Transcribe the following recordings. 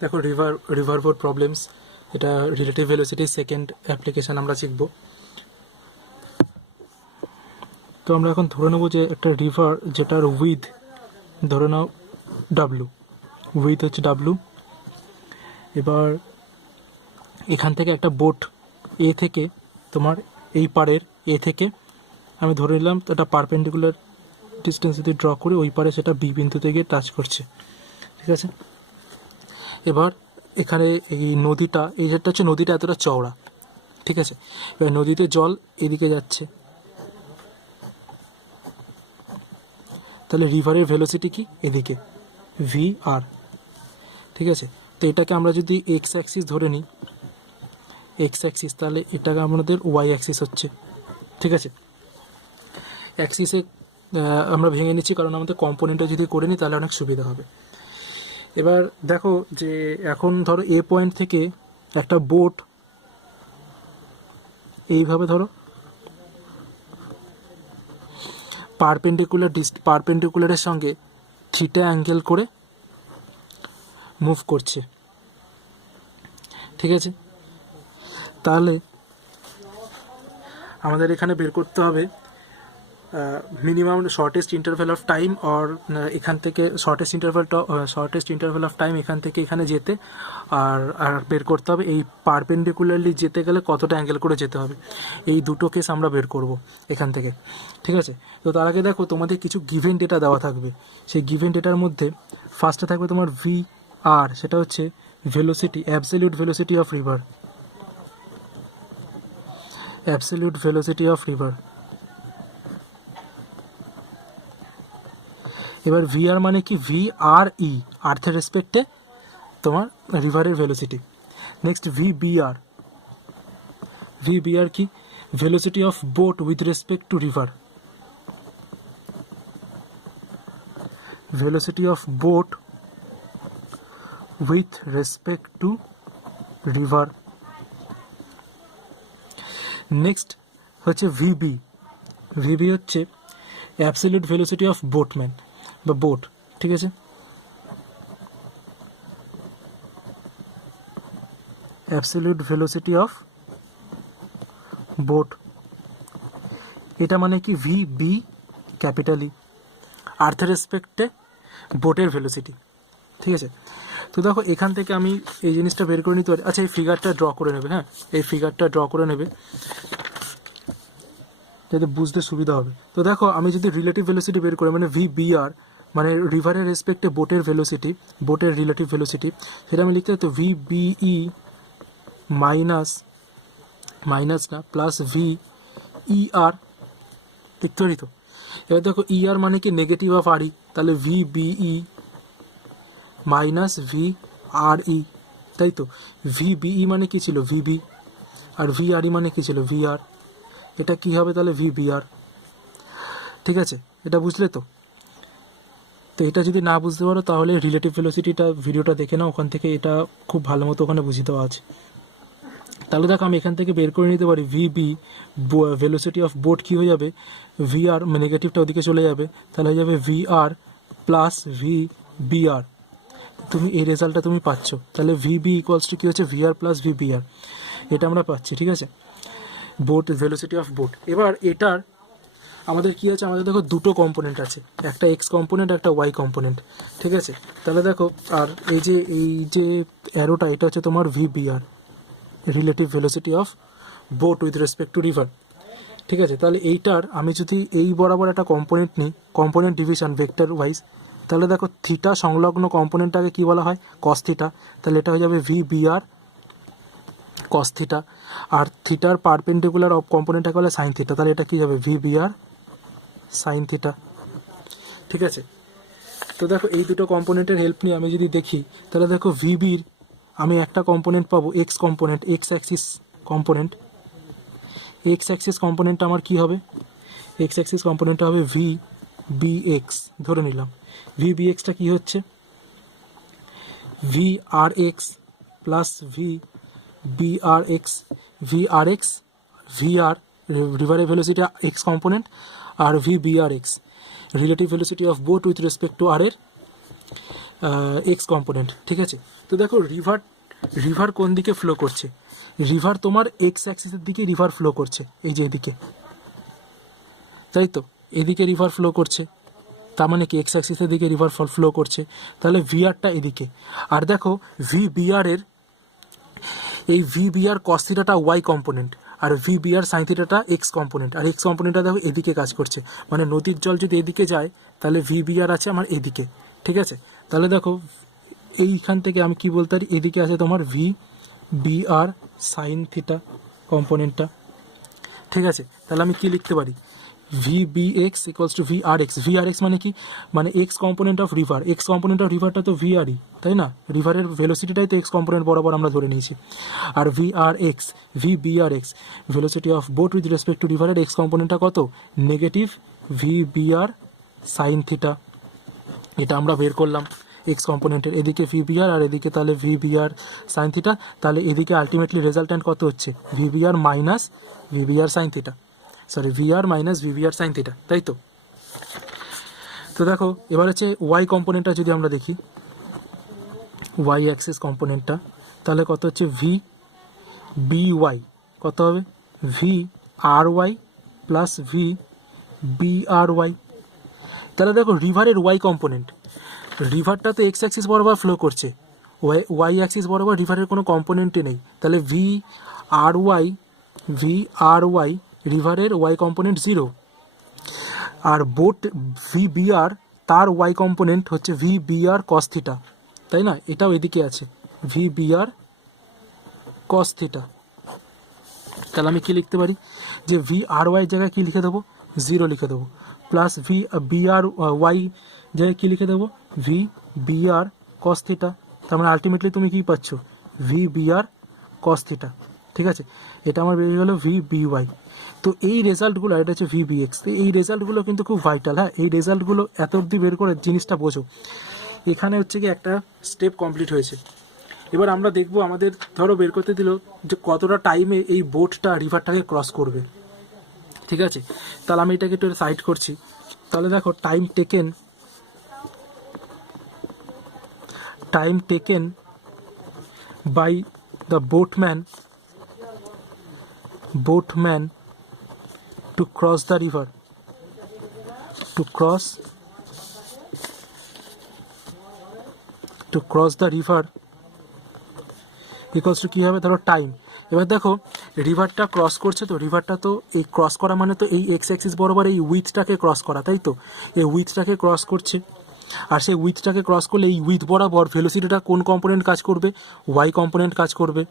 দেখো river board problems, এটা relative velocity second application আমরা শিখব। তো আমরা এখন ধরে নেবো যে একটা রিভার যেটার উইথ ধরে নাও ডাব্লু, উইথ হচ্ছে ডাব্লু। এবার এখান থেকে একটা বোট এ থেকে তোমার এই পাড়ের এ থেকে আমি ধরে নিলাম একটা পারপেন্ডিকুলার ডিস্টেন্স যদি ড্র করে ওই পারে সেটা বি বিন্দুতে গিয়ে টাচ করছে, ঠিক আছে। এবার এখানে এই নদীটা, এই যেটা হচ্ছে নদীটা এতটা চওড়া, ঠিক আছে। এবার নদীতে জল এদিকে যাচ্ছে, তাহলে রিভারের ভেলোসিটি কি এদিকে ভি আর, ঠিক আছে। তো এটাকে আমরা যদি এক্স অ্যাক্সিস ধরে নিই, এক্স অ্যাক্সিস, তাহলে এটাকে আমাদের ওয়াই অ্যাক্সিস হচ্ছে, ঠিক আছে। অ্যাক্সিসে আমরা ভেঙে নিচ্ছি কারণ আমাদের কম্পোনেন্টে যদি করে নিই তাহলে অনেক সুবিধা হবে। এবার দেখো যে এখন ধরো এ পয়েন্ট থেকে একটা বোট এইভাবে ধরো পারপেন্ডিকুলারের সঙ্গে থিটা অ্যাঙ্গেল করে মুভ করছে, ঠিক আছে। তাহলে আমাদের এখানে বের করতে হবে minimum shortest interval of time, or এখান থেকে শর্টেস্ট ইন্টারভ্যাল অফ টাইম এখান থেকে এখানে যেতে, আর বের করতে হবে এই পারপেন্ডিকুলারলি যেতে গেলে কতটা অ্যাঙ্গেল করে যেতে হবে। এই দুটো কেস আমরা বের করব এখান থেকে, ঠিক আছে। তো তার আগে দেখো তোমাদের কিছু গিভেন ডেটা দেওয়া থাকবে, সেই গিভেন ডেটার মধ্যে ফার্স্টে থাকবে তোমার ভি আর, সেটা হচ্ছে velocity, absolute velocity of river, absolute velocity of river. এবার ভি আর মানে কি ভি আর ই, আর্থের রেসপেক্টে তোমার রিভারের ভেলোসিটি। নেক্সট ভি বি আর, ভি বি আর কি velocity of boat with respect to river, velocity of boat with respect to river. Next হচ্ছে VB, VB হচ্ছে absolute velocity of boatman বা boat, ঠিক আছে। অ্যাবসলিউট ভেলোসিটি অফ বোট, এটা মানে কি V B capital ই, আর্থের রেসপেক্টে বোটের ভেলোসিটি, ঠিক আছে। তো দেখো এখান থেকে আমি এই জিনিসটা বের করে নিতে পারি। আচ্ছা এই ফিগারটা ড্র করে নেবে, হ্যাঁ এই ফিগারটা ড্র করে নেবে যাতে বুঝতে সুবিধা হবে। তো দেখো আমি যদি রিলেটিভ ভেলোসিটি বের করি মানে ভি বি আর মানে রিভারের রেসপেক্টে বোটের ভেলোসিটি, বোটের রিলেটিভ ভেলোসিটি, সেটা আমি লিখতে হতো ভি বিই মাইনাস না প্লাস ভি ই আর, লিখতে পারি তো। এবার দেখো ই আর মানে কি নেগেটিভ অফ আর ই, তাহলে ভি বিই মাইনাস ভি আর ই, তাই তো। ভি বিই মানে কি ছিল ভিবি, আর ভি আর ই মানে কি ছিল ভি আর, এটা কি হবে তাহলে ভি বি আর, ঠিক আছে। এটা বুঝলে তো। তো এটা যদি না বুঝতে পারো তাহলে রিলেটিভ ভেলোসিটিটা ভিডিওটা দেখে নাও, ওখান থেকে এটা খুব ভালো মতো ওখানে বুঝিয়ে দেওয়া আছে। তাহলে দেখো আমি এখান থেকে বের করে নিতে পারি V B velocity of boat কী হয়ে যাবে, ভি আর নেগেটিভটা ওদিকে চলে যাবে, তাহলে হয়ে যাবে ভি আর প্লাস ভি বি আর। তুমি এই রেজাল্টটা তুমি পাচ্ছ, তাহলে ভি বি ইকুয়ালস টু কী হচ্ছে ভি আর প্লাস ভি বি আর, এটা আমরা পাচ্ছি, ঠিক আছে। Boat velocity of boat. এবার এটার আমাদের কী আছে, আমাদের দেখো দুটো কম্পোনেন্ট আছে, একটা এক্স কম্পোনেন্ট একটা ওয়াই কম্পোনেন্ট, ঠিক আছে। তাহলে দেখো আর এই যে অ্যারোটা এটা হচ্ছে তোমার V B R, relative velocity of boat with respect to river, ঠিক আছে। তাহলে এইটার আমি যদি এই বরাবর একটা কম্পোনেন্ট নিই, কম্পোনেন্ট ডিভিশন ভেক্টর ওয়াইজ, তাহলে দেখো থিটা সংলগ্ন কম্পোনেন্টটাকে কী বলা হয় কস থিটা, তাহলে এটা হয়ে যাবে V B R cos theta, আর থিটার পারপেন্ডিকুলার কম্পোনেন্টটাকে বলে সাইন থিটা, তাহলে এটা কী যাবে V B R sine theta, ঠিক আছে। তো দেখো এই দুটো কম্পোনেন্টের হেল্প নিয়ে আমি যদি দেখি তাহলে দেখো ভিবির আমি একটা কম্পোনেন্ট পাবো X component, X axis component, X axis কম্পোনেন্টটা আমার কী হবে, এক্স অ্যাক্সিস কম্পোনেন্টটা হবে ভি বি এক্স, ধরে নিলাম ভি বি এক্সটা কী হচ্ছে V R X plus V B R X, V R X V R রিভারের ভেলোসিটি এক্স কম্পোনেন্ট, আর V B R X relative velocity of boat with respect to R এর X component, ঠিক আছে। তো দেখো রিভার কোন দিকে flow করছে, রিভার তোমার এক্স অ্যাক্সিসের দিকে রিভার ফ্লো করছে, এই যে এদিকে, তাই তো, এদিকে রিভার ফ্লো করছে, তার মানে কি এক্স অ্যাক্সিসের দিকে রিভার ফ্লো করছে, তাহলে ভিআরটা এদিকে। আর দেখো এই ভিবিআর কস থিটাটা ওয়াই কম্পোনেন্ট, আর ভিবিআর সাইন থিটাটা এক্স কম্পোনেন্ট, আর এক্স কম্পোনেন্টটা দেখো এদিকে কাজ করছে, মানে নদীর জল যদি এদিকে যায় তাহলে ভিবিআর আছে আমার এদিকে, ঠিক আছে। তাহলে দেখো এইখান থেকে আমি কি বলতে পারি, এদিকে আছে তোমার ভিবিআর সাইন থিটা কম্পোনেন্টটা, ঠিক আছে। তাহলে আমি কি লিখতে পারি, VBX equals to VRX। VRX মানে কি, মানে X component of river, X component of রিভারটা তো VRই, তাই না, রিভারের ভেলোসিটিটাই তো এক্স কম্পোনেন্ট বরাবর আমরা ধরে নিয়েছি। আর VBRX velocity of boat with respect to রিভারের এক্স কম্পোনেন্টটা কত, নেগেটিভ VBR সাইন থিটা, এটা আমরা বের করলাম এক্স কম্পোনেন্টের, এদিকে ভিবিআর আর এদিকে তাহলে ভিবিআর সাইন থিটা, তাহলে এদিকে আলটিমেটলি রেজাল্ট্যান্ট কত হচ্ছে, VBR minus VBR sine theta, sorry VR minus VBR sine theta, তাই তো। তো দেখো এবার হচ্ছে ওয়াই কম্পোনেন্টটা যদি আমরা দেখি, ওয়াই অ্যাক্সিস কম্পোনেন্টটা, তাহলে কত হচ্ছে VBY, কত হবে VRY প্লাস VBRY। তাহলে দেখো রিভারের ওয়াই কম্পোনেন্ট, রিভারটা তো এক্স অ্যাক্সিস বরাবর ফ্লো করছে, ওয়াই অ্যাক্সিস বরাবর রিভারের কোনো কম্পোনেন্টই নেই, তাহলে ভিআরওয়াই রিভারের ওয়াই কম্পোনেন্ট 0, আর বোট ভিবিআর তার ওয়াই কম্পোনেন্ট হচ্ছে ভিবিআর কস থিটা, তাই না, এটাও এদিকে আছে ভিবিআর কস থিটা। তাহলে আমি কি লিখতে পারি, যে ভিআরওয়াই জায়গায় কি লিখে দেবো, 0 লিখে দেবো, প্লাস বিআর ওয়াই জায়গায় কী লিখে দেবো, VBR কস থিটা, তার মানে আলটিমেটলি তুমি কী পাচ্ছ, VBR কস থিটা, ঠিক আছে। এটা আমার বেরিয়ে গেলো VBY। তো এই রেজাল্টগুলো, এটা হচ্ছে VBX, তো এই রেজাল্টগুলো কিন্তু খুব ভাইটাল, হ্যাঁ, এই রেজাল্টগুলো এত অবধি বের করে জিনিসটা বোঝো, এখানে হচ্ছে কি একটা স্টেপ কমপ্লিট হয়েছে। এবার আমরা দেখবো, আমাদের ধরো বের করতে দিল যে কতটা টাইমে এই বোটটা রিভারটাকে ক্রস করবে, ঠিক আছে। তাহলে আমি এটাকে একটু সাইড করছি, তাহলে দেখো time taken by the boatman to cross the river, equals to কী হবে, ধরো টাইম। এবার দেখো রিভারটা ক্রস করছে, তো রিভারটা তো এই ক্রস করা মানে তো এই এক্স অ্যাক্সিস বরাবর এই উইথটাকে ক্রস করা, তাই তো, এই উইথটাকে ক্রস করছে, আর সেই উইথটাকে ক্রস করলে এই উইথ বরাবর ভেলোসিটিটা কোন কম্পোনেন্ট কাজ করবে, ওয়াই কম্পোনেন্ট কাজ করবে,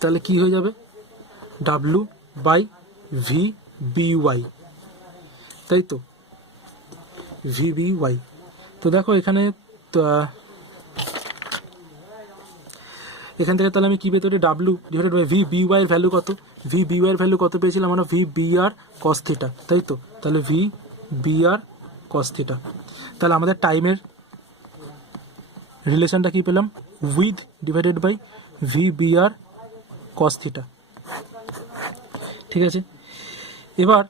তাহলে কি হয়ে যাবে, W/VBY, তাই তো, VBY। তো দেখো এখানে এখান থেকে তাহলে আমি কী পেতে পারি, W/VBY এর ভ্যালু কত, VBY এর ভ্যালু কত পেয়েছিলাম আমরা, VBR cos থিটা, তাই তো, তাহলে VBR cos থিটা। তাহলে আমাদের টাইমের রিলেশনটা কী পেলাম, with divided by VBR cos theta, ঠিক আছে। এবার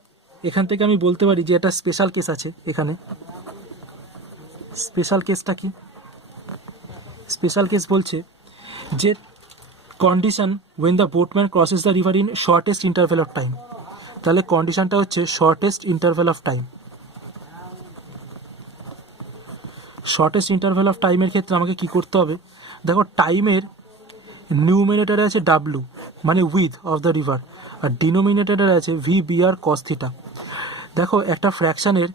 এখান থেকে আমি বলতে পারি যে একটা স্পেশাল কেস আছে এখানে, স্পেশাল কেসটা কি, স্পেশাল কেস বলছে যে condition when the boatman crosses the river in shortest interval of time, তাহলে কন্ডিশনটা হচ্ছে shortest interval of time. Shortest interval of টাইমের ক্ষেত্রে আমাকে কি করতে হবে, দেখো টাইমের নিউমিনেটরে আছে W মানে উইথ অফ দ্য রিভার, আর ডিনোমিনেটরে আছে VBR cos থিটা। দেখো একটা ফ্র্যাকশানের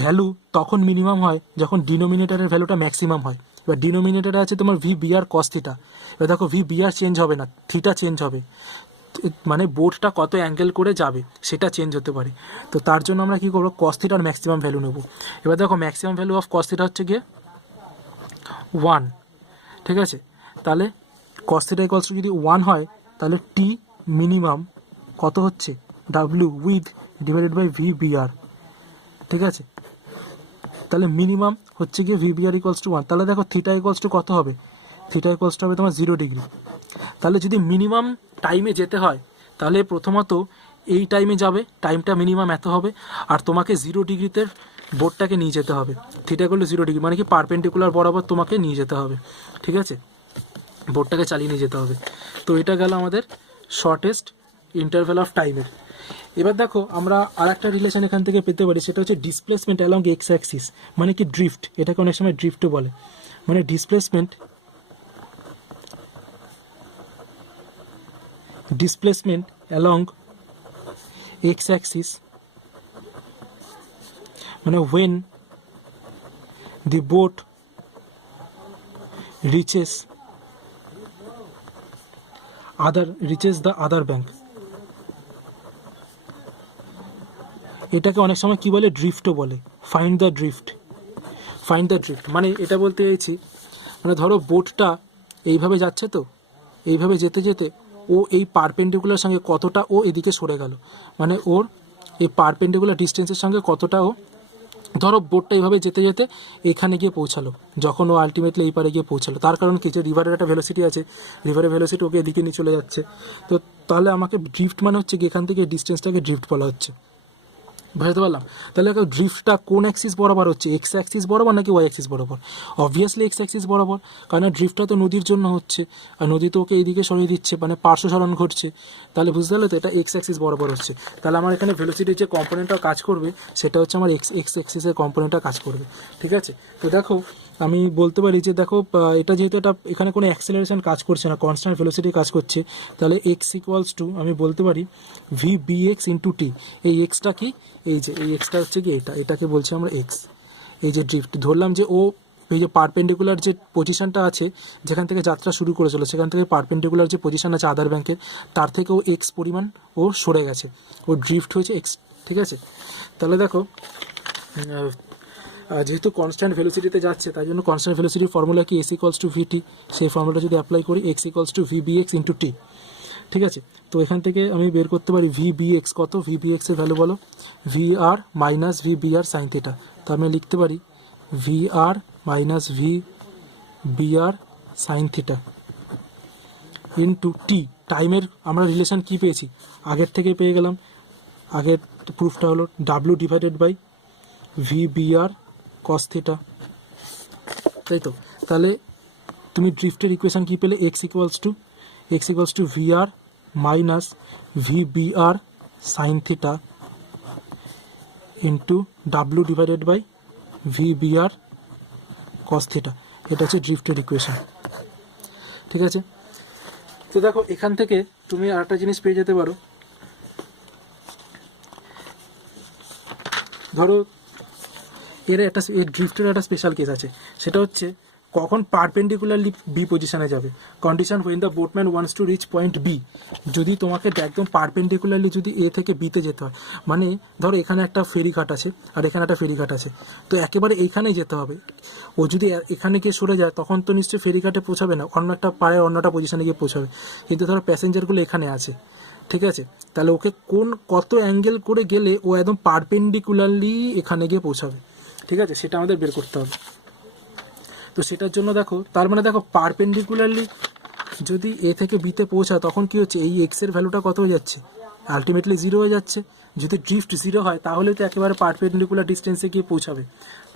ভ্যালু তখন মিনিমাম হয় যখন ডিনোমিনেটরের ভ্যালুটা ম্যাক্সিমাম হয়। এবার ডিনোমিনেটরে আছে তোমার VBR cos থিটা, এবার দেখো VBR চেঞ্জ হবে না, থিটা চেঞ্জ হবে, মানে বোর্ডটা কত অ্যাঙ্গেল করে যাবে সেটা চেঞ্জ হতে পারে। তো তার জন্য আমরা কী করবো, cos থিটার ম্যাক্সিমাম ভ্যালু নেব। এবার দেখো maximum value of cos theta হচ্ছে গিয়ে 1, ঠিক আছে। তাহলে cos থিটা ইকুয়ালস টু যদি 1 হয় তাহলে T মিনিমাম কত হচ্ছে, W with divided by VBR, ঠিক আছে। তাহলে মিনিমাম হচ্ছে গিয়ে VBR ইকুয়ালস টু 1, তাহলে দেখো থিটা ইকুয়ালস টু কত হবে, থিটা ইকুয়ালস টু হবে তোমার 0 ডিগ্রি। তাহলে যদি মিনিমাম টাইমে যেতে হয় তাহলে প্রথমত এই টাইমে যাবে, টাইমটা মিনিমাম এত হবে, আর তোমাকে 0 ডিগ্রিতে বোর্ডটাকে নিয়ে যেতে হবে। থিটা করলে 0 ডিগ্রি মানে কি পারপেন্ডিকুলার বরাবর তোমাকে নিয়ে যেতে হবে, ঠিক আছে, বোর্ডটাকে চালিয়ে নিয়ে যেতে হবে। তো এটা গেল আমাদের শর্টেস্ট ইন্টারভ্যাল অফ টাইমের। এবার দেখো আমরা আর একটা রিলেশন এখান থেকে পেতে পারি, সেটা হচ্ছে ডিসপ্লেসমেন্ট অ্যালং এক্স অ্যাক্সিস, মানে কি ড্রিফট, এটাকে অনেক সময় ড্রিফটও বলে, মানে ডিসপ্লেসমেন্ট অ্যালং এক্স অ্যাক্সিস, মানে when the boat reaches the other bank, এটাকে অনেক সময় কি বলে, ড্রিফটও বলে, ফাইন্ড দ্য ড্রিফট। মানে এটা বলতে চাইছি, মানে ধরো বোটটা এইভাবে যাচ্ছে, তো এইভাবে যেতে যেতে ও এই পারপেন্ডিকুলার সঙ্গে কতটা ও এদিকে সরে গেল, মানে ওর এই পারপেন্ডিকুলার ডিস্টেন্সের সঙ্গে কতটা ও, ধরো বোটটা এইভাবে যেতে যেতে এখানে গিয়ে পৌঁছালো, যখন ও আলটিমেটলি এই পারে গিয়ে পৌঁছালো, তার কারণ কি, যে রিভারের একটা ভেলোসিটি আছে, রিভারের ভেলোসিটি ওকে এদিকে নিয়ে চলে যাচ্ছে। তো তাহলে আমাকে ড্রিফট মানে হচ্ছে কি, এখান থেকে ডিস্টেন্সটাকে ড্রিফট বলা হচ্ছে, বুঝতে পারলাম। তাহলে ড্রিফটটা কোন অ্যাক্সিস বরাবর হচ্ছে, এক্স অ্যাক্সিস বরাবর নাকি ওয়াই অ্যাক্সিস বরাবর? অবভিয়াসলি এক্স অ্যাক্সিস বরাবর, কারণ ড্রিফটটা তো নদীর জন্য হচ্ছে, আর নদী তো ওকে এইদিকে সরিয়ে দিচ্ছে, মানে পার্শ্ব সরণ ঘটছে, তাহলে বুঝতে পারলে তো এটা এক্স অ্যাক্সিস বরাবর হচ্ছে। তাহলে আমার এখানে ভেলোসিটির যে কম্পোনেন্টটা কাজ করবে সেটা হচ্ছে আমার এক্স অ্যাক্সিসের কম্পোনেন্টটা কাজ করবে, ঠিক আছে। তো দেখো আমি বলতে পারি যে দেখো এটা যেহেতু এটা এখানে কোনো অ্যাক্সেলারেশন কাজ করছে না, কনস্ট্যান্ট ভেলোসিটি কাজ করছে, তাহলে এক্স ইকুয়ালস টু আমি বলতে পারি ভি বি এক্স ইন্টু টি। এই এক্সটা কি, এই যে এই এক্সটা হচ্ছে কি এটাকে বলছি আমরা এক্স। এই যে ড্রিফট ধরলাম যে ও এই যে পারপেন্ডিকুলার যে পজিশনটা আছে, যেখান থেকে যাত্রা শুরু করেছিল সেখান থেকে পারপেন্ডিকুলার যে পজিশন আছে আদার ব্যাংকের, তার থেকে ও এক্স পরিমাণ ও সরে গেছে, ও ড্রিফট হয়েছে এক্স, ঠিক আছে। তাহলে দেখো যেহেতু কনস্ট্যান্ট ভেলোসিটিতে যাচ্ছে, তাই জন্য কনস্ট্যান্ট ভেলোসিটির ফর্মুলা কি, এস ইকলস টু ভিটি, সেই ফর্মুলাটা যদি অ্যাপ্লাই করি X equals to V B X into T, ঠিক আছে। তো এখান থেকে আমি বের করতে পারি ভি বি এক্স কত, ভি বি এক্সের ভ্যালু বলো, V R minus V B R sine theta. তো আমি লিখতে পারি V R minus V B R sine theta into T. টাইমের আমরা রিলেশন কি পেয়েছি, আগের থেকে পেয়ে গেলাম, আগের প্রুফটা হলো W divided by V B R cos theta, তাই তো। তাহলে তুমি ড্রিফটের ইকুয়েশন কি পেলে, X equals to V R minus V B R sine theta into W divided by V B R cos theta. এটা হচ্ছে ড্রিফটের ইকুয়েশন, ঠিক আছে। তো দেখো এখান থেকে তুমি আরেকটা জিনিস পেয়ে যেতে পারো, ধরো এর ড্রিফটের একটা স্পেশাল কেস আছে, সেটা হচ্ছে কখন পারপেন্ডিকুলারলি বি পজিশনে যাবে, condition when the boatman wants to reach point B. যদি তোমাকে একদম পারপেন্ডিকুলারলি যদি এ থেকে বিতে যেতে হয়, মানে ধরো এখানে একটা ফেরিঘাট আছে আর এখানে একটা ফেরিঘাট আছে, তো একেবারে এইখানেই যেতে হবে। ও যদি এখানে গিয়ে সরে যায় তখন তো নিশ্চয়ই ফেরিঘাটে পৌঁছাবে না, অন্য একটা পাড়ে অন্যটা পজিশনে গিয়ে পৌঁছাবে, কিন্তু ধরো প্যাসেঞ্জারগুলো এখানে আছে, ঠিক আছে। তাহলে ওকে কত অ্যাঙ্গেল করে গেলে ও একদম পারপেন্ডিকুলারলি এখানে গিয়ে পৌঁছাবে, ঠিক আছে, সেটা আমাদের বের করতে হবে। তো সেটার জন্য দেখো, তার মানে দেখো পারপেন্ডিকুলারলি যদি এ থেকে বিতে পৌঁছায় তখন কি হচ্ছে, এই এক্সের ভ্যালুটা কত হয়ে যাচ্ছে, আলটিমেটলি 0 হয়ে যাচ্ছে। যদি ড্রিফট 0 হয় তাহলে তো একেবারে পারপেন্ডিকুলার ডিস্টেন্সে গিয়ে পৌঁছাবে,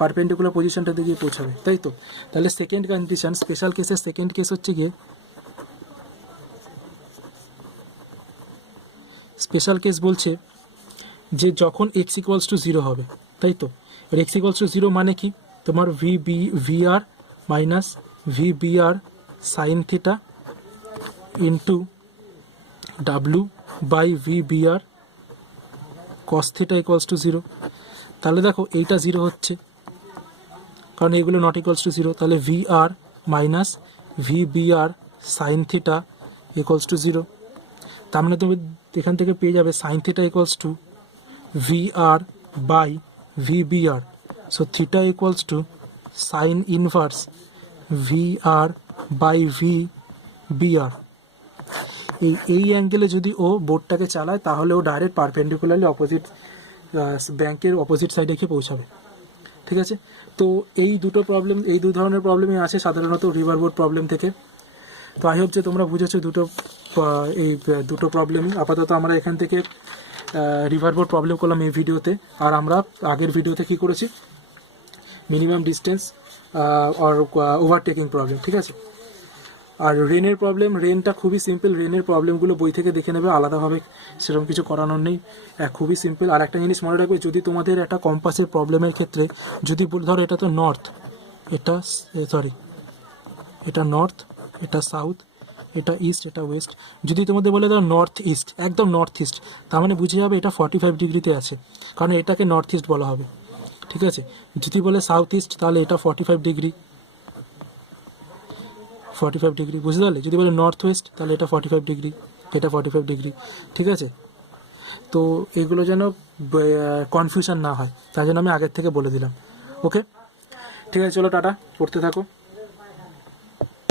পারপেন্ডিকুলার পজিশনটাতে গিয়ে পৌঁছাবে, তাই তো। তাহলে সেকেন্ড কন্ডিশন, স্পেশাল কেসের সেকেন্ড কেস হচ্ছে গিয়ে, স্পেশাল কেস বলছে যে যখন এক্স ইকুয়ালস টু 0 হবে, তাই তো। আর এক্স ইকুয়ালস টু 0 মানে কি, তোমার V R minus V B R sine theta into W by V B R cos theta equals to 0। তাহলে দেখো এইটা 0 হচ্ছে, কারণ এগুলো নট ইকুয়ালস টু 0। তাহলে V R minus V B R sine theta equals to 0। তার মানে তুমি এখান থেকে পেয়ে যাবে sine theta equals to V R by V B R. So theta equals to sine inverse V R by V B R. এই অ্যাঙ্গেলে যদি ও বোর্ডটাকে চালায় তাহলে ও ডাইরেক্ট পারপেন্ডিকুলারলি অপোজিট ব্যাংকের অপোজিট সাইডে গিয়ে পৌঁছাবে, ঠিক আছে। তো এই দু ধরনের প্রবলেমই আছে সাধারণত রিভার বোর্ড প্রবলেম থেকে। তো আই হোপ যে তোমরা বুঝেছো এই দুটো প্রবলেমই। আপাতত আমরা এখান থেকে রিভার বোর্ড প্রবলেম করলাম এই ভিডিওতে। আর আমরা আগের ভিডিওতে কী করেছি, মিনিমাম ডিস্টেন্স আর ওভারটেকিং প্রবলেম, ঠিক আছে। আর রেনের প্রবলেম, রেনটা খুবই সিম্পল, রেনের প্রবলেমগুলো বই থেকে দেখে নেবে, আলাদাভাবে সেরকম কিছু করানোর নেই, খুবই সিম্পল। আর একটা জিনিস মনে রাখবে, যদি তোমাদের একটা কম্পাসের প্রবলেমের ক্ষেত্রে যদি ধরো এটা তো নর্থ, এটা এটা নর্থ, এটা সাউথ, এটা ইস্ট, এটা ওয়েস্ট, যদি তোমাদের বলে ধরো নর্থ ইস্ট, একদম নর্থ ইস্ট, তার মানে বুঝে যাবে এটা 45 ডিগ্রিতে আছে, কারণ এটাকে নর্থ ইস্ট বলা হবে, ঠিক আছে। যদি বলে সাউথ ইস্ট, তাহলে এটা 45 ডিগ্রি, 45 ডিগ্রি, বুঝতে পারলে। যদি বলে নর্থ ওয়েস্ট, তাহলে এটা 45 ডিগ্রি, এটা 45 ডিগ্রি, ঠিক আছে। তো এগুলো যেন কনফিউশন না হয়, তাই জন্য আমি আগের থেকে বলে দিলাম। ওকে, ঠিক আছে, চলো টাটা, পড়তে থাকো।